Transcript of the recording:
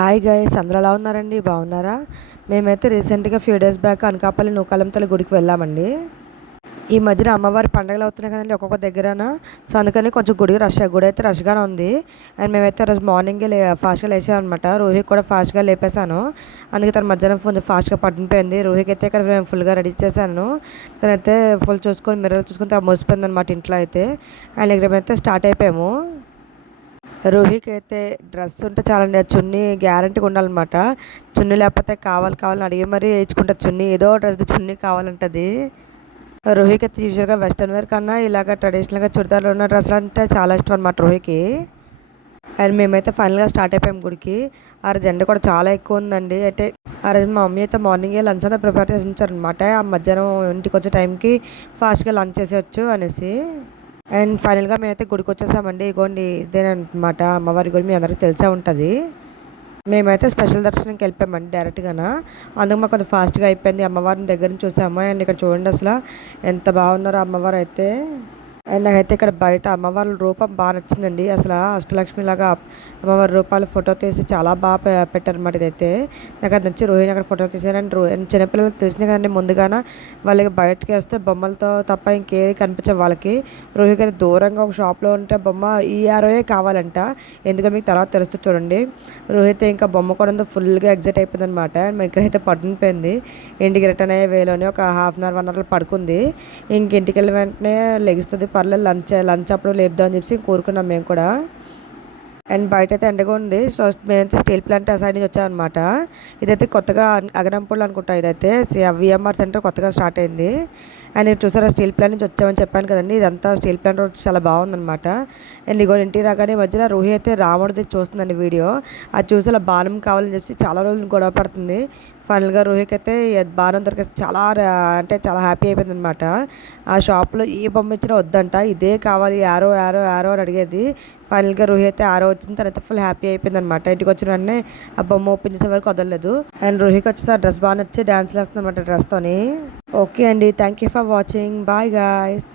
Hi guys, అందరూ ఎలా ఉన్నారండి? బాగున్నారా? మేమైతే రీసెంట్గా ఫ్యూ డేస్ బ్యాక్ అనకాపల్లి నూకాలంతల గుడికి వెళ్ళామండి. ఈ మధ్యన అమ్మవారి పండుగలు అవుతున్నాయి కదండి ఒక్కొక్క దగ్గరన. సో అందుకని కొంచెం గుడి అయితే రష్గానే ఉంది. అండ్ మేమైతే రోజు మార్నింగే ఫాస్ట్గా లేసామన్నమాట. రూహికి కూడా ఫాస్ట్గా లేపేశాను. అందుకే తన మధ్యాహ్నం కొంచెం ఫాస్ట్గా పడిపోయింది. రూహికి అయితే ఇక్కడ నేను ఫుల్గా రెడీ చేశాను. తనైతే ఫుల్ చూసుకొని మిర్రర్ చూసుకొని మోసిపోయింది అనమాట ఇంట్లో అయితే. అండ్ ఇక్కడ మేమైతే స్టార్ట్ అయిపోయాము. రూహికి అయితే డ్రెస్ ఉంటే చాలండి, చున్నీ గ్యారంటీగా ఉండాలన్నమాట. చున్నీ లేకపోతే కావాలని అడిగి మరీ వేయించుకుంటుంది చున్నీ. ఏదో డ్రెస్ చున్నీ కావాలంటది. రూహికి అయితే యూజువల్గా వెస్ట్రన్ వేర్ కన్నా ఇలాగ ట్రెడిషనల్గా చుడిదార్లు ఉన్న డ్రెస్సులు అంటే చాలా ఇష్టం అనమాట రూహికి. అండ్ మేమైతే ఫైనల్గా స్టార్ట్ అయిపోయాం గుడికి. ఆ రోజు ఎండ కూడా చాలా ఎక్కువ ఉందండి. అయితే ఆ రోజు మా మమ్మీ అయితే మార్నింగే లంచ్ అంతా ప్రిపేర్ చేసి ఉంచారనమాట. ఆ మధ్యాహ్నం ఇంటికి వచ్చే టైంకి ఫాస్ట్గా లంచ్ చేసేయచ్చు అనేసి. అండ్ ఫైనల్గా మేమైతే గుడికి వచ్చేసామండి. ఇగోండి ఇదేనమాట అమ్మవారి గుడి, మీ అందరికీ తెలిసే ఉంటుంది. మేమైతే స్పెషల్ దర్శనంకి వెళ్ళిపోయామండి డైరెక్ట్గాన. అందుకు మాకు కొంచెం ఫాస్ట్గా అయిపోయింది. అమ్మవారిని దగ్గర నుంచి చూసాము. అండ్ ఇక్కడ చూడండి అసలు ఎంత బాగున్నారో అమ్మవారు అయితే. అండ్ నాకైతే ఇక్కడ బయట అమ్మవారి రూపం బాగా నచ్చిందండి. అసలు అష్టలక్ష్మి లాగా అమ్మవారి రూపాలు ఫోటో తీసి చాలా బాగా పెట్టారనమాట. ఇదైతే నాకు అది నచ్చి రోహిణి అక్కడ ఫోటో తీసాను. అండ్ చిన్నపిల్లలకు తెలిసింది కదండి ముందుగాన వాళ్ళకి బయటకి వేస్తే బొమ్మలతో తప్ప ఇంకేది కనిపించే వాళ్ళకి. రోహికి అయితే దూరంగా ఒక షాప్లో ఉంటే బొమ్మ ఈ ఆరోయే కావాలంట. ఎందుకంటే మీకు తర్వాత తెలుస్తుంది చూడండి. రోహిత్ ఇంకా బొమ్మ కూడా ఫుల్గా ఎగ్జైట్ అయిపోయింది అనమాట. ఇక్కడైతే పడుకునిపోయింది. ఇంటికి రిటర్న్ అయ్యే వేలోనే ఒక హాఫ్ అన్ అవర్ 1 అవర్ పడుకుంది. ఇంటికి వెళ్ళిన వెంటనే లెగిస్తుంది. పర్లేదు లంచ్ అప్పుడు లేపుదామని చెప్పి కోరుకున్నాం మేము కూడా. అండ్ బయట అయితే ఎండగా ఉంది. సో మేమైతే స్టీల్ ప్లాంట్ సైడ్ నుంచి వచ్చామన్నమాట. ఇదైతే కొత్తగా అగనంపూడిలో అనుకుంటా. ఇదైతే విఎంఆర్ సెంటర్ కొత్తగా స్టార్ట్ అయింది. అండ్ మీరు చూసారా స్టీల్ ప్లాంట్ నుంచి వచ్చామని చెప్పాను కదండి. ఇదంతా స్టీల్ ప్లాంట్ రోడ్ చాలా బాగుందన్నమాట. అండ్ ఇగో ఇంటికి రాగానే మధ్యన రూహి అయితే రాముడిది చూస్తుందండి వీడియో. అది చూసి అలా బాణం కావాలని చెప్పి చాలా రోజులు గొడవ పడుతుంది. ఫైనల్గా రూహికి అయితే బాణం దొరికేసి చాలా హ్యాపీ అయిపోయింది అనమాట. ఆ షాప్లో ఏ బొమ్మ ఇచ్చినా వద్దంట, ఇదే కావాలి, యారో అని అడిగేది. ఫైనల్గా రూహి అయితే ఆరో వచ్చింది. తనైతే ఫుల్ హ్యాపీ అయిపోయింది అనమాట. ఇంటికి వచ్చిన వెంటనే ఆ బొమ్మ ఓపెన్ చేసే వరకు వదలలేదు. అండ్ రూహికి వచ్చేసి ఆ డ్రెస్ బాగా నచ్చి డ్యాన్స్లు వేస్తుంది అనమాట డ్రెస్తోని. ఓకే అండి, thank you for watching. Bye guys.